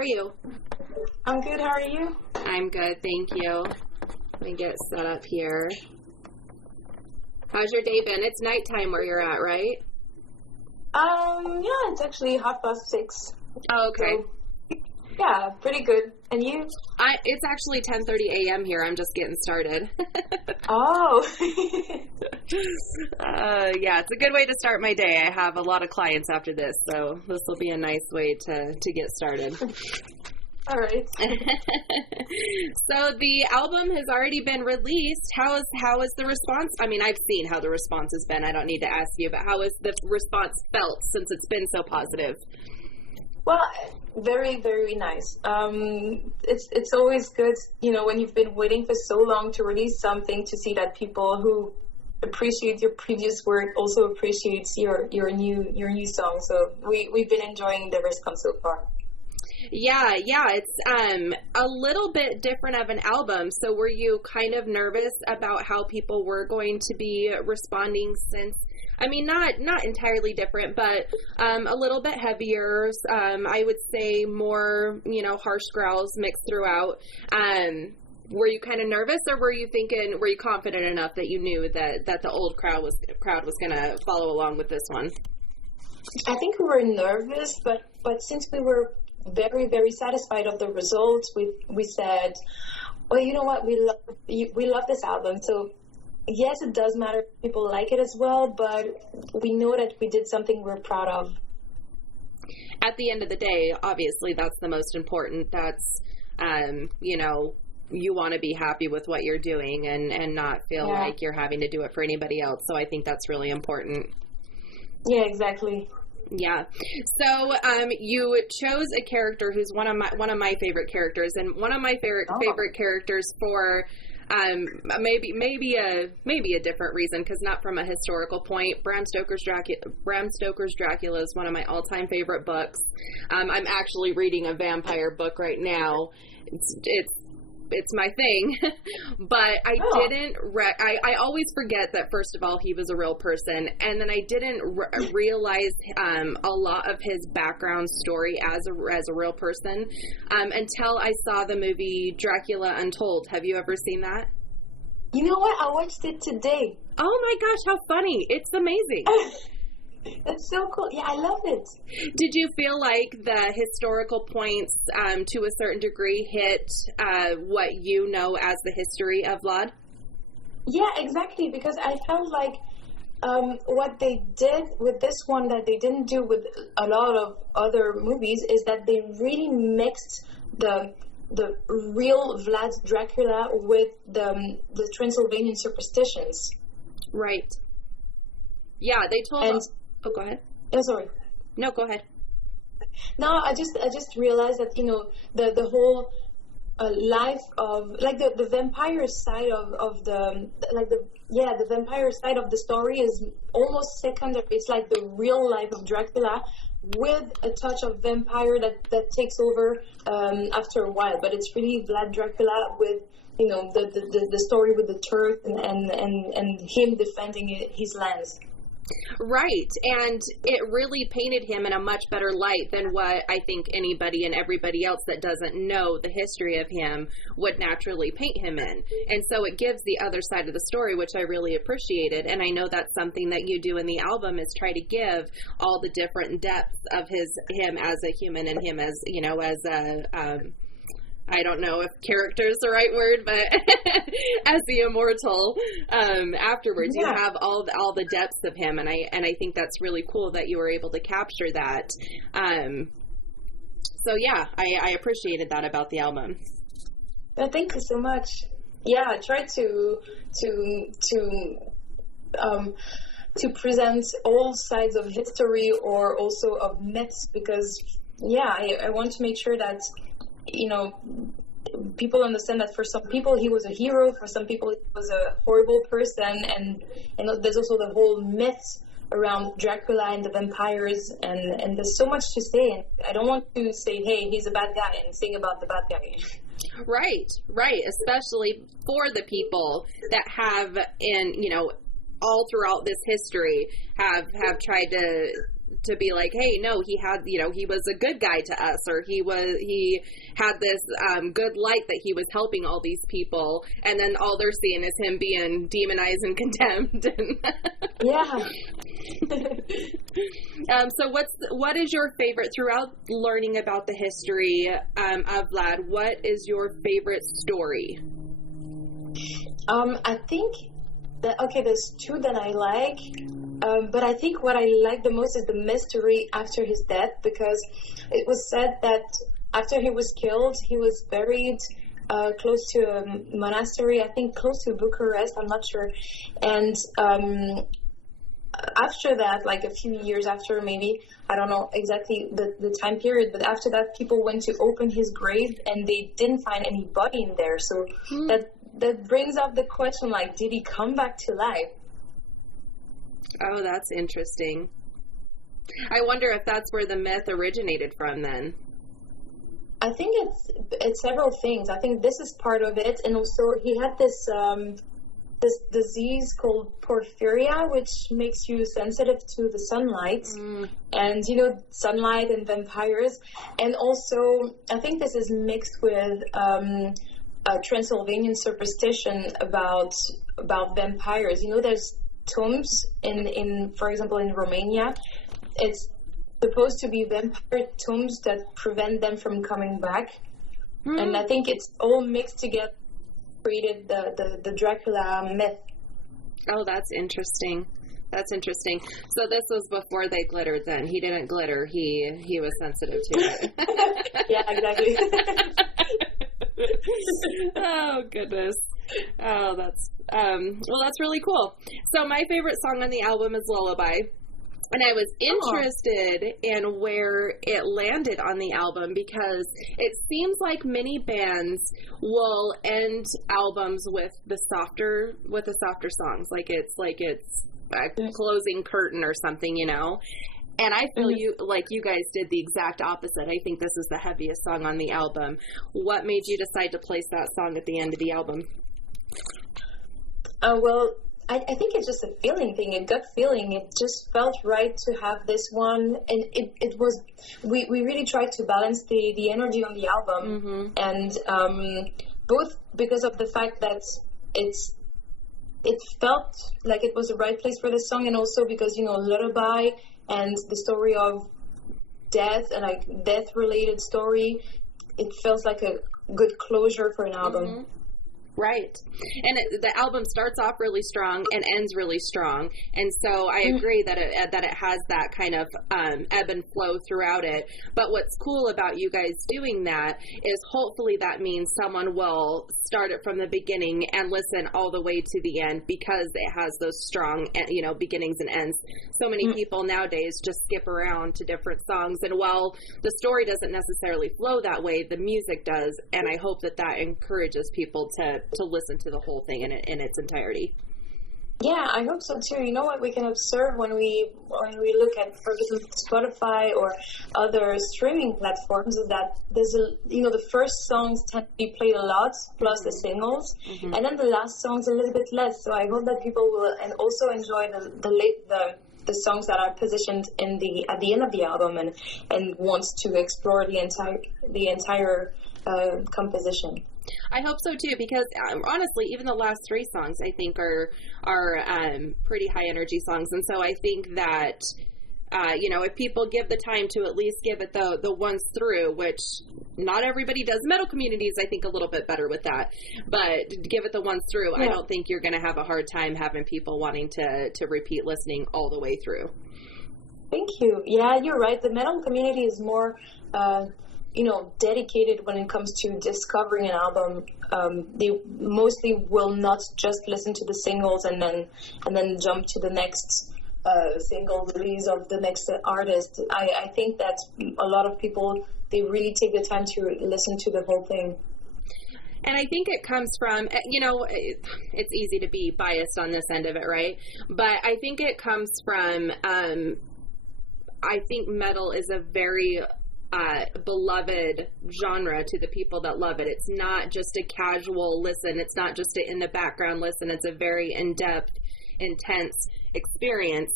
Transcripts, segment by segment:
are you? I'm good. How are you? I'm good, thank you. Let me get set up here. How's your day been? It's nighttime where you're at, right? Yeah, it's actually 6:30. Oh, okay. So, yeah, pretty good. And you? It's actually 10:30 a.m. here. I'm just getting started. Oh. Yeah, it's a good way to start my day. I have a lot of clients after this, so this will be a nice way to get started. All right. So the album has already been released. How is the response? I mean, I've seen how the response has been. I don't need to ask you, but how has the response felt since it's been so positive? Well, very, very nice. It's always good, when you've been waiting for so long to release something, to see that people who appreciate your previous work also appreciates your new song. So we've been enjoying the response so far. Yeah, it's a little bit different of an album. So were you kind of nervous about how people were going to be responding since, I mean, not entirely different, but a little bit heavier. I would say more, harsh growls mixed throughout. Were you kind of nervous, or were you confident enough that you knew that the old crowd was going to follow along with this one? I think we were nervous, but since we were very, very satisfied of the results, we said, well, you know what, we love this album, so yes, it does matter if people like it as well, but we know that we did something we're proud of. At the end of the day, obviously, that's the most important. That's, you want to be happy with what you're doing and not feel like you're having to do it for anybody else. So I think that's really important. Yeah, exactly. Yeah. So you chose a character who's one of my favorite characters, and one of my favorite characters for maybe a different reason, because not from a historical point. Bram Stoker's Dracula is one of my all-time favorite books. I'm actually reading a vampire book right now. It's my thing, but I always forget that, first of all, he was a real person, and then I didn't realize a lot of his background story as a real person until I saw the movie Dracula Untold. Have you ever seen that? You know what? I watched it today. Oh my gosh, how funny. It's amazing. That's so cool. Yeah, I love it. Did you feel like the historical points, to a certain degree, hit what you know as the history of Vlad? Yeah, exactly, because I felt like what they did with this one that they didn't do with a lot of other movies is that they really mixed the real Vlad Dracula with the Transylvanian superstitions. Right. Yeah, they told... Oh, go ahead. Oh, sorry. No, go ahead. No, I just realized that, the whole life of, like, the vampire side of the vampire side of the story is almost secondary. It's like the real life of Dracula with a touch of vampire that takes over after a while. But it's really Vlad Dracula with, the story with the turf and him defending his lands. Right, and it really painted him in a much better light than what I think anybody and everybody else that doesn't know the history of him would naturally paint him in. And so it gives the other side of the story, which I really appreciated. And I know that's something that you do in the album, is try to give all the different depths of him as a human and him as, as a... I don't know if character is the right word, but as the immortal, afterwards, you have all the depths of him, and I think that's really cool that you were able to capture that. So yeah, I appreciated that about the album. Well, thank you so much. Yeah, I tried to present all sides of history or also of myths, because I want to make sure that people understand that for some people he was a hero, for some people he was a horrible person, and there's also the whole myth around Dracula and the vampires, and there's so much to say, and I don't want to say, hey, he's a bad guy, and sing about the bad guy. Right, especially for the people that have, all throughout this history, have tried to to be like, hey, no, he had, you know, he was a good guy to us, or he had this good light that he was helping all these people, and then all they're seeing is him being demonized and condemned. Yeah. So what is your favorite, throughout learning about the history of Vlad, what is your favorite story? I think that, okay, there's two that I like, but I think what I like the most is the mystery after his death, because it was said that after he was killed, he was buried close to a monastery, I think close to Bucharest, I'm not sure, and after that, like a few years after, maybe, I don't know exactly the time period, but after that, people went to open his grave and they didn't find any body in there. So that brings up the question, like, did he come back to life? Oh, that's interesting. I wonder if that's where the myth originated from then. I think it's several things. I think this is part of it, and also he had this disease called porphyria, which makes you sensitive to the sunlight, and you know, sunlight and vampires. And also, I think this is mixed with a Transylvanian superstition about vampires. You know, there's tombs in for example, in Romania. It's supposed to be vampire tombs that prevent them from coming back, and I think it's all mixed together. Created the Dracula myth. Oh, that's interesting. That's interesting. So this was before they glittered then. He didn't glitter. He was sensitive to it. Yeah, exactly. Oh, goodness. Oh, that's well, that's really cool. So my favorite song on the album is Lullaby. And I was interested in where it landed on the album, because it seems like many bands will end albums with the softer songs, like it's a closing curtain or something, you know. And I feel you guys did the exact opposite. I think this is the heaviest song on the album. What made you decide to place that song at the end of the album? Well, I think it's just a feeling thing, a gut feeling. It just felt right to have this one, and it was. We really tried to balance the energy on the album, and both because of the fact that it felt like it was the right place for the song, and also because, you know, Lullaby and the story of death and like death-related story, it feels like a good closure for an album. Right. And the album starts off really strong and ends really strong. And so I agree that it has that kind of ebb and flow throughout it. But what's cool about you guys doing that is hopefully that means someone will start it from the beginning and listen all the way to the end, because it has those strong, you know, beginnings and ends. So many people nowadays just skip around to different songs. And while the story doesn't necessarily flow that way, the music does. And I hope that encourages people to listen to the whole thing in its entirety. Yeah, I hope so too. You know what we can observe when we look at, for example, Spotify or other streaming platforms, is that there's the first songs tend to be played a lot, plus the singles, and then the last songs a little bit less. So I hope that people will and also enjoy the songs that are positioned at the end of the album and wants to explore the entire composition. I hope so too, because honestly, even the last three songs I think are pretty high energy songs, and so I think that if people give the time to at least give it the once through, which not everybody does. Metal communities, I think, a little bit better with that, but give it the once through. Yeah. I don't think you're going to have a hard time having people wanting to repeat listening all the way through. Thank you. Yeah, you're right. The metal community is more dedicated when it comes to discovering an album. They mostly will not just listen to the singles and then jump to the next single release of the next artist. I think that a lot of people, they really take the time to listen to the whole thing. And I think it comes from, it's easy to be biased on this end of it, right? But I think it comes from, I think metal is a very beloved genre to the people that love it. It's not just a casual listen. It's not just in the background listen. It's a very in-depth intense experience.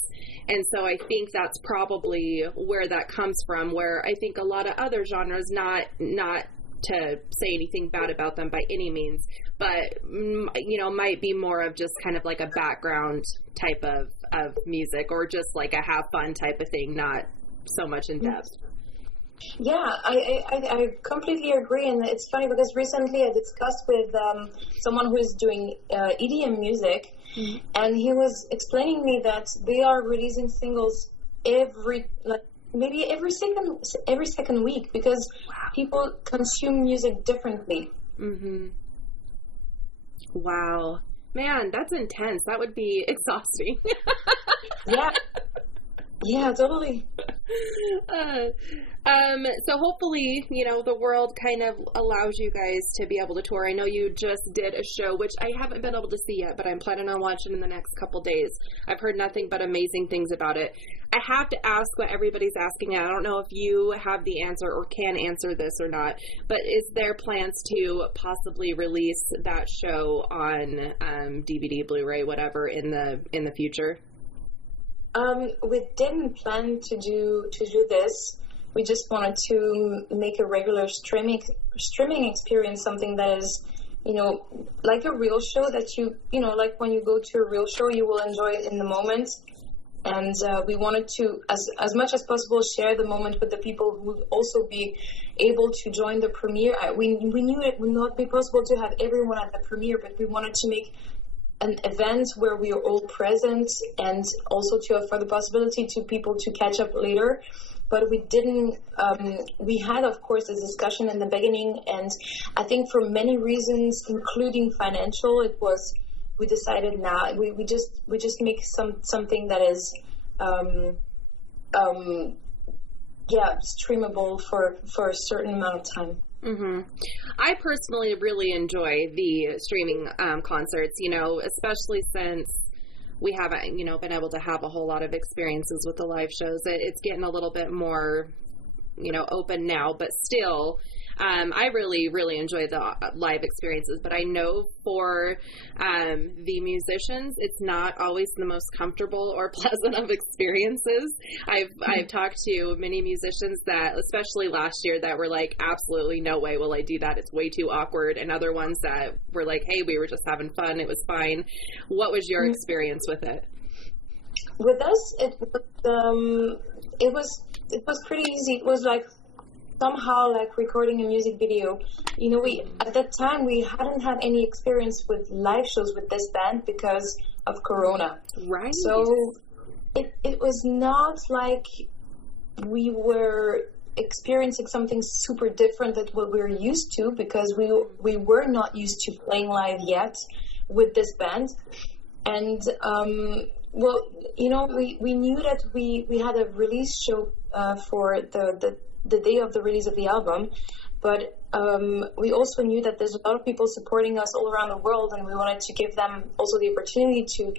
And so I think that's probably where that comes from, where I think a lot of other genres, not to say anything bad about them by any means, but, you know, might be more of just kind of like a background type of music, or just like a have fun type of thing, not so much in depth. Yeah, I completely agree, and it's funny because recently I discussed with someone who is doing EDM music, and he was explaining me that they are releasing singles maybe every second week, because people consume music differently. Mm-hmm. Wow, man, that's intense. That would be exhausting. Yeah, totally. So hopefully, you know, the world kind of allows you guys to be able to tour. I know you just did a show, which I haven't been able to see yet, but I'm planning on watching in the next couple days. I've heard nothing but amazing things about it. I have to ask what everybody's asking. I don't know if you have the answer or can answer this or not, but is there plans to possibly release that show on DVD, Blu-ray, whatever in the future? We didn't plan to do this. We just wanted to make a regular streaming experience, something that is, you know, like a real show that you know, like when you go to a real show, you will enjoy it in the moment. And we wanted to, as much as possible, share the moment with the people who would also be able to join the premiere. We knew it would not be possible to have everyone at the premiere, but we wanted to make an event where we are all present, and also to offer the possibility to people to catch up later. But we didn't, we had, of course, a discussion in the beginning, and I think for many reasons, including financial, we decided now, we just make something that is, streamable for a certain amount of time. Mm-hmm. I personally really enjoy the streaming concerts, you know, especially since we haven't, you know, been able to have a whole lot of experiences with the live shows. It's getting a little bit more, you know, open now, but still, I really, really enjoy the live experiences. But I know for the musicians, it's not always the most comfortable or pleasant of experiences. I've talked to many musicians that, especially last year, that were like, absolutely no way will I do that. It's way too awkward. And other ones that were like, hey, we were just having fun. It was fine. What was your experience with it? With us, it was pretty easy. It was like somehow like recording a music video. You know, at that time we hadn't had any experience with live shows with this band because of Corona. Right. So it was not like we were experiencing something super different than what we were used to, because we were not used to playing live yet with this band. And well, you know, we knew that we had a release show for the day of the release of the album, but we also knew that there's a lot of people supporting us all around the world, and we wanted to give them also the opportunity to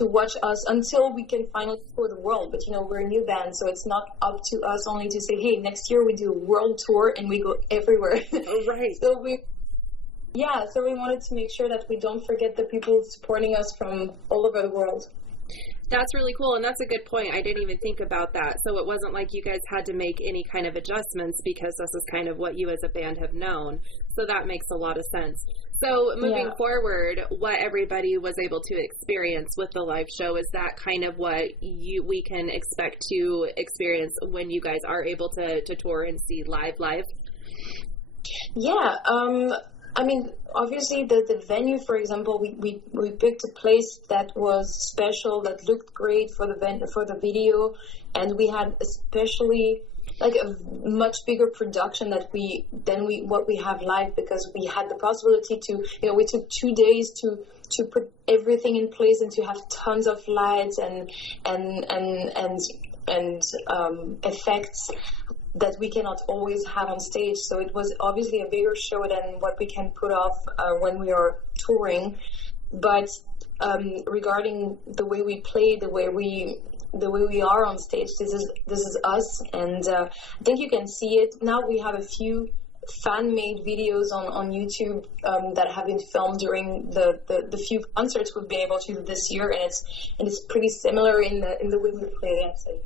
watch us until we can finally tour the world. But, you know, we're a new band, so it's not up to us only to say, hey, next year we do a world tour and we go everywhere. Oh, right. So we wanted to make sure that we don't forget the people supporting us from all over the world. That's really cool, and that's a good point. I didn't even think about that. So it wasn't like you guys had to make any kind of adjustments, because this is kind of what you as a band have known. So that makes a lot of sense. So moving forward, what everybody was able to experience with the live show, is that kind of what we can expect to experience when you guys are able to tour and see live? Yeah, I mean, obviously the venue, for example, we picked a place that was special, that looked great for the video, and we had especially like a much bigger production than what we have live, because we had the possibility to, you know, we took 2 days to put everything in place and to have tons of lights and effects that we cannot always have on stage. So it was obviously a bigger show than what we can put off when we are touring. But regarding the way we play, the way we are on stage, this is us, and I think you can see it now. We have a few fan-made videos on YouTube that have been filmed during the few concerts we've been able to do this year, and it's pretty similar in the way we play, I'd say.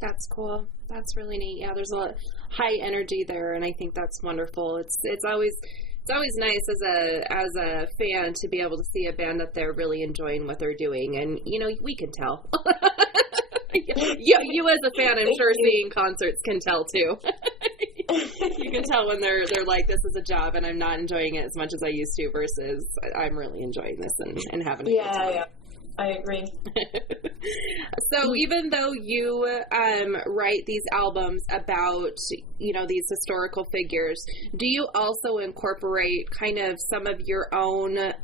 That's cool. That's really neat. Yeah, there's a high energy there, and I think that's wonderful. It's always nice as a fan to be able to see a band that they're really enjoying what they're doing, and we can tell. you as a fan, I'm sure seeing concerts can tell too. You can tell when they're like, this is a job and I'm not enjoying it as much as I used to, versus I'm really enjoying this and having a good time. Yeah, I agree. So even though you write these albums about, these historical figures, do you also incorporate kind of some of your own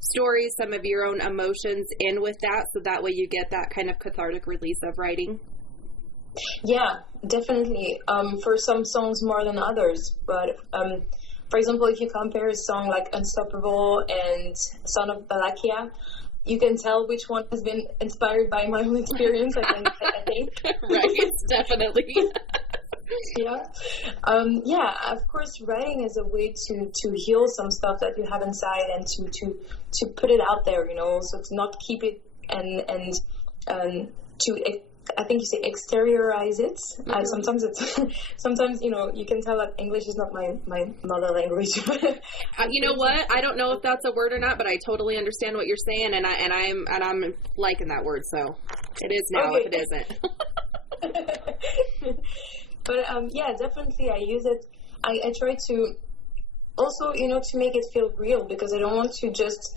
stories, some of your own emotions in with that, so that way you get that kind of cathartic release of writing? Yeah, definitely. For some songs more than others, but for example, if you compare a song like Unstoppable and Son of Balakia, you can tell which one has been inspired by my own experience, I think. Right, definitely. Yeah, of course, writing is a way to heal some stuff that you have inside, and to put it out there, so to not keep it and to, I think you say, exteriorize it. Mm-hmm. Sometimes you can tell that English is not my mother language. You know what? I don't know if that's a word or not, but I totally understand what you're saying, and I'm liking that word. So it is now, okay. If it isn't. But yeah, definitely I use it. I try to also to make it feel real, because I don't want to just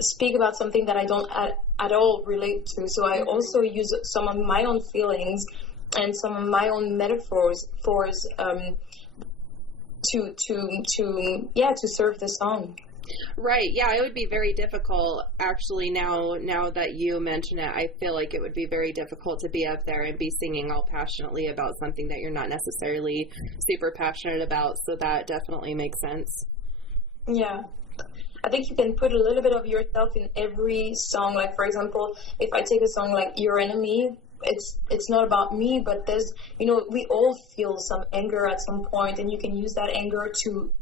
speak about something that I don't at all relate to. So I also use some of my own feelings and some of my own metaphors to serve the song. Right. Yeah, it would be very difficult, actually, now that you mention it. I feel like it would be very difficult to be up there and be singing all passionately about something that you're not necessarily super passionate about, so that definitely makes sense. Yeah. I think you can put a little bit of yourself in every song. Like, for example, if I take a song like Your Enemy, it's not about me, but there's, we all feel some anger at some point, and you can use that anger to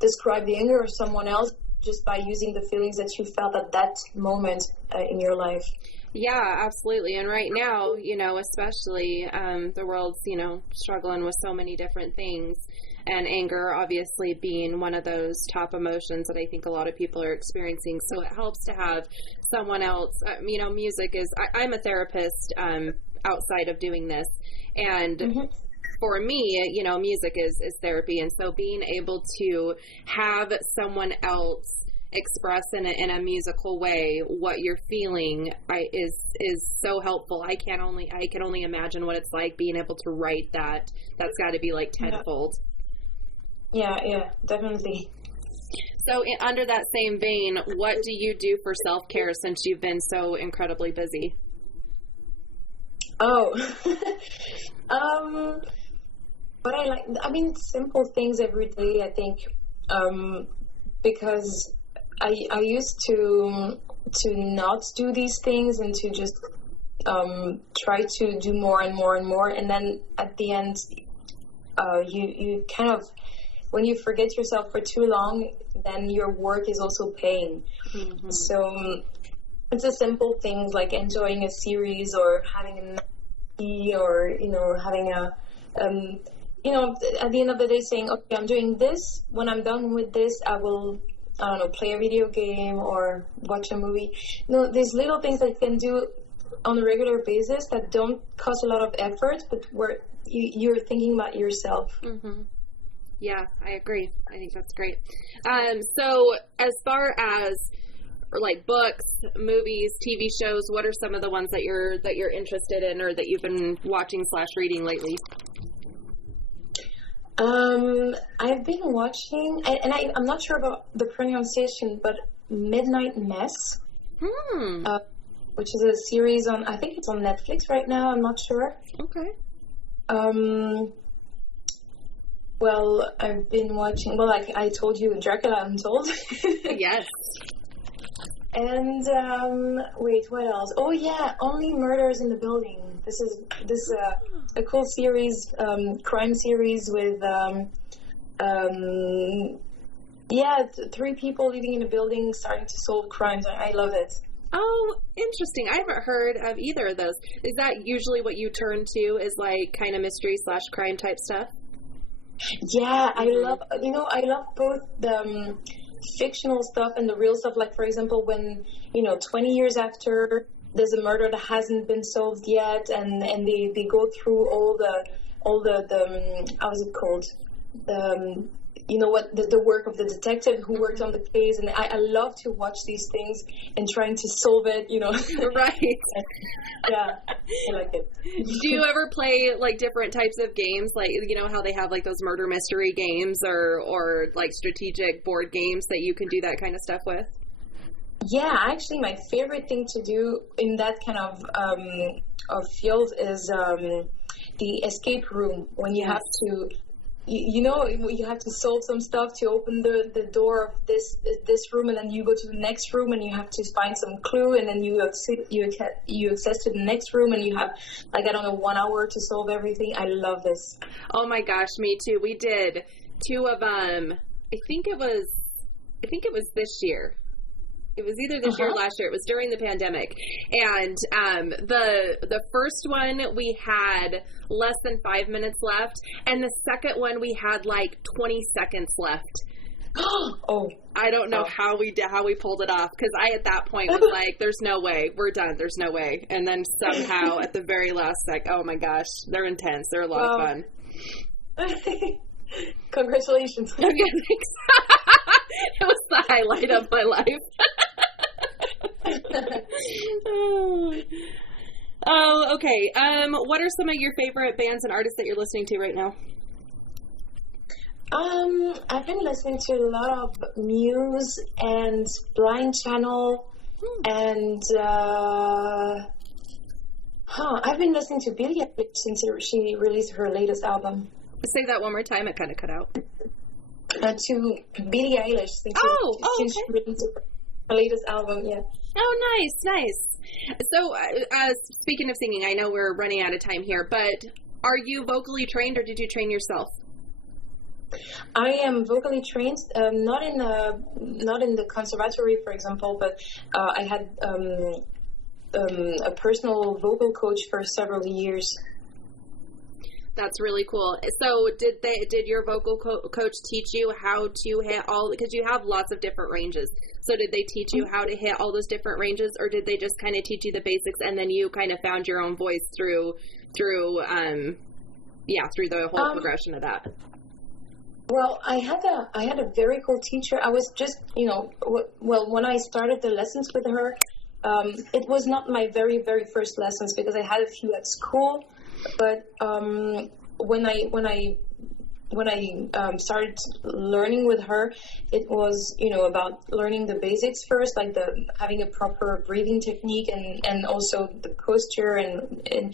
describe the anger of someone else just by using the feelings that you felt at that moment in your life. Yeah, absolutely. And right now, especially the world's, struggling with so many different things, and anger obviously being one of those top emotions that I think a lot of people are experiencing. So it helps to have someone else, music is, I'm a therapist outside of doing this, and mm-hmm. For me, music is therapy, and so being able to have someone else express in a musical way what you're feeling is so helpful. I can only imagine what it's like being able to write that. That's got to be like tenfold. Yeah, definitely. So under that same vein, what do you do for self-care since you've been so incredibly busy? Oh, but simple things every day, I think, because I used to not do these things and to just try to do more and more and more, and then at the end, you kind of, when you forget yourself for too long, then your work is also paying. Mm-hmm. So it's the simple things like enjoying a series, or having a tea, or having a at the end of the day saying, okay, I'm doing this. When I'm done with this, I will, play a video game or watch a movie. These little things that you can do on a regular basis that don't cost a lot of effort, but where you're thinking about yourself. Mm-hmm. Yeah, I agree. I think that's great. So as far as like books, movies, TV shows, what are some of the ones that you're interested in, or that you've been watching / reading lately? I've been watching, and I'm not sure about the pronunciation, but Midnight Mass, which is a series on, I think it's on Netflix right now, I'm not sure. Okay. Well, I've been watching, like I told you, Dracula Untold. Yes. And wait, what else? Oh yeah, Only Murders in the Building. This is a cool series, crime series with three people living in a building starting to solve crimes. I love it. Oh, interesting. I haven't heard of either of those. Is that usually what you turn to, is like kind of mystery / crime type stuff? Yeah, I love both the fictional stuff and the real stuff. Like, for example, when 20 years after there's a murder that hasn't been solved yet, and they go through all the how is it called, the work of the detective who worked on the case. And I love to watch these things and trying to solve it, Right. Yeah, I like it. Do you ever play like different types of games, like how they have like those murder mystery games or like strategic board games that you can do that kind of stuff with? Yeah, actually my favorite thing to do in that kind of field is the escape room, when you have to you have to solve some stuff to open the door of this room, and then you go to the next room and you have to find some clue, and then you access to the next room, and you have 1 hour to solve everything. I love this. Oh my gosh, me too. We did 2 of them. I think it was this year. It was either this year or last year. It was during the pandemic. And the first one, we had less than 5 minutes left. And the second one, we had like 20 seconds left. Oh. I don't know how we pulled it off. Because I, at that point, was like, there's no way. We're done. There's no way. And then somehow, at the very last oh my gosh, they're intense. They're a lot of fun. Congratulations. Okay, thanks. It was the highlight of my life. Oh, okay. What are some of your favorite bands and artists that you're listening to right now? I've been listening to a lot of Muse and Blind Channel, and I've been listening to Billie Eilish since she released her latest album. Say that one more time. It kind of cut out. To Billie Eilish since she released her latest album. Yeah. Oh, nice. So, speaking of singing, I know we're running out of time here, but are you vocally trained, or did you train yourself? I am vocally trained, not in the conservatory, for example, but I had a personal vocal coach for several years. That's really cool. So did your vocal coach teach you how to hit because you have lots of different ranges. So did they teach you how to hit all those different ranges, or did they just kind of teach you the basics and then you kind of found your own voice through the whole progression of that? Well, I had a very cool teacher. I was just, when I started the lessons with her, it was not my very, very first lessons because I had a few at school. But when I started learning with her, it was about learning the basics first, like having a proper breathing technique and also the posture and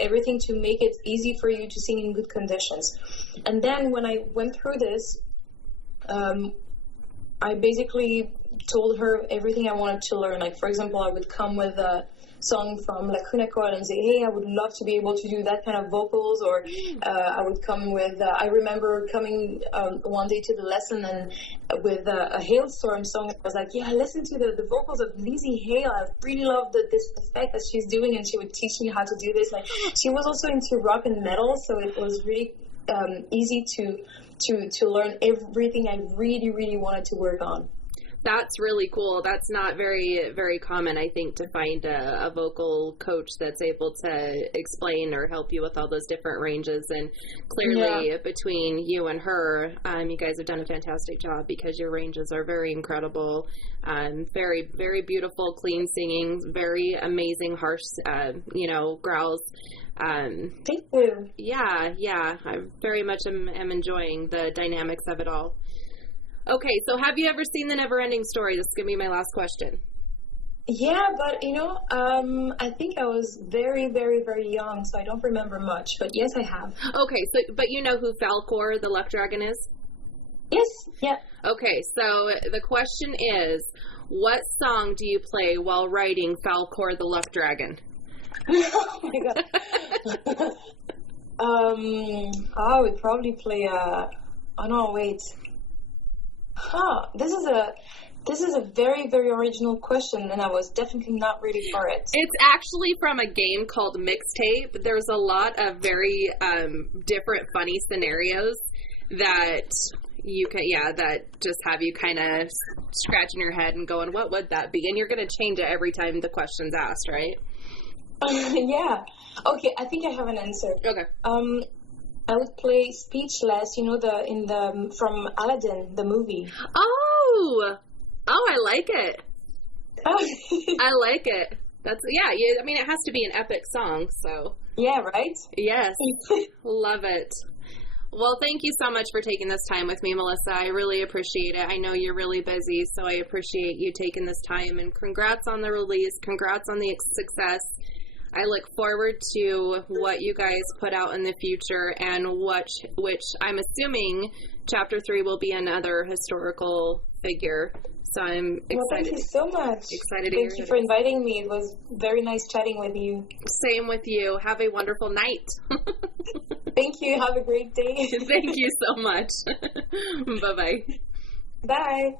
everything to make it easy for you to sing in good conditions. And then when I went through this, I basically told her everything I wanted to learn. Like, for example, I would come with a song from Lacuna Coil and say, hey, I would love to be able to do that kind of vocals, or I would come with I remember coming one day to the lesson and with a Hailstorm song. I was like, yeah, listen to the vocals of Lizzie Hale. I really love this effect that she's doing, and she would teach me how to do this. Like, she was also into rock and metal, so it was really easy to learn everything I really, really wanted to work on. That's really cool. That's not very, very common, I think, to find a vocal coach that's able to explain or help you with all those different ranges. And clearly, between you and her, you guys have done a fantastic job because your ranges are very incredible. Very, very beautiful, clean singing, very amazing, harsh, growls. Thank you. Yeah. I very much am enjoying the dynamics of it all. Okay, so have you ever seen The Neverending Story? This is going to be my last question. Yeah, but, I think I was very, very, very young, so I don't remember much. But yes, I have. Okay, but you know who Falcore, the luck dragon, is? Yes, yeah. Okay, so the question is, What song do you play while riding Falcore the Luck Dragon? Oh my god. I would probably play oh no, wait. This is a very, very original question, and I was definitely not ready for it. It's actually from a game called Mixtape. There's a lot of very different funny scenarios that you can, that just have you kind of scratching your head and going, what would that be? And you're going to change it every time the question's asked, right? Yeah. Okay, I think I have an answer. Okay. I would play Speechless, from Aladdin, the movie. Oh, I like it. I like it. I mean, it has to be an epic song, so. Yeah, right? Yes. Love it. Well, thank you so much for taking this time with me, Melissa. I really appreciate it. I know you're really busy, so I appreciate you taking this time. And congrats on the release. Congrats on the success. I look forward to what you guys put out in the future, and which I'm assuming Chapter 3 will be another historical figure. So I'm excited. Well, thank you so much. Excited to Thank you for inviting me. It was very nice chatting with you. Same with you. Have a wonderful night. Thank you. Have a great day. Thank you so much. Bye-bye. Bye.